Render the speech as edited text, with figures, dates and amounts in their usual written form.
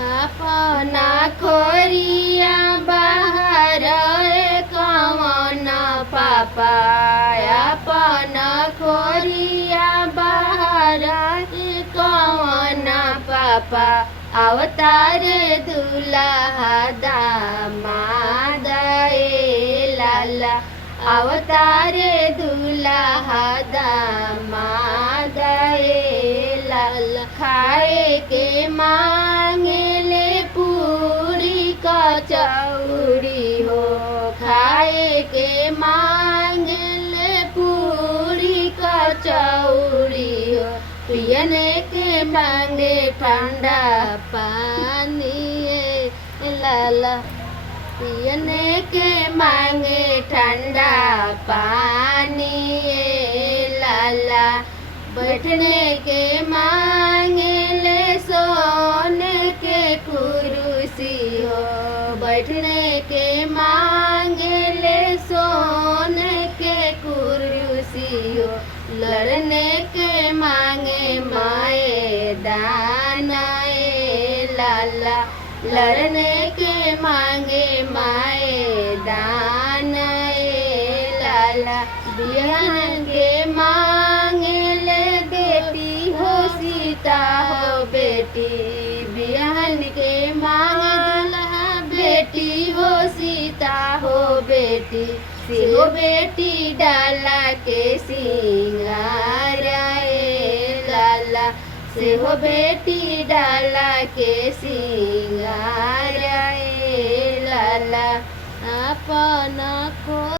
अपना खोरिया बाहर कवन पापा, अपना खोरिया बाहर कवन पापा, अवतार दुल्हा दामाद ए लाला, अवतार दुल्हा दामाद ए लाला। खाए के मांगेले पूरी कचौड़ी हो, खाए के मांगेले पूरी कचौड़ी हो, पियने के मांगे ठंडा पानी ए लाला, पियने के मांगे ठंडा पानी ए लाला। बैठने के मांगे ले सोने के कुर्सी हो, बैठने के मांगे ले सोने के कुर्सी हो, लड़ने के मांगे माए दाना ए लाला, लड़ने के मांगे माए दाना ए लाला। बिहान के मांगे ले बेटी हो सीता हो बेटी, बिहान के मांगे दुल्हा बेटी हो सीता हो बेटी, से हो बेटी डाला के सिंगार ए लाला, से हो बेटी डाला के सिंगार ए लाला। अपना को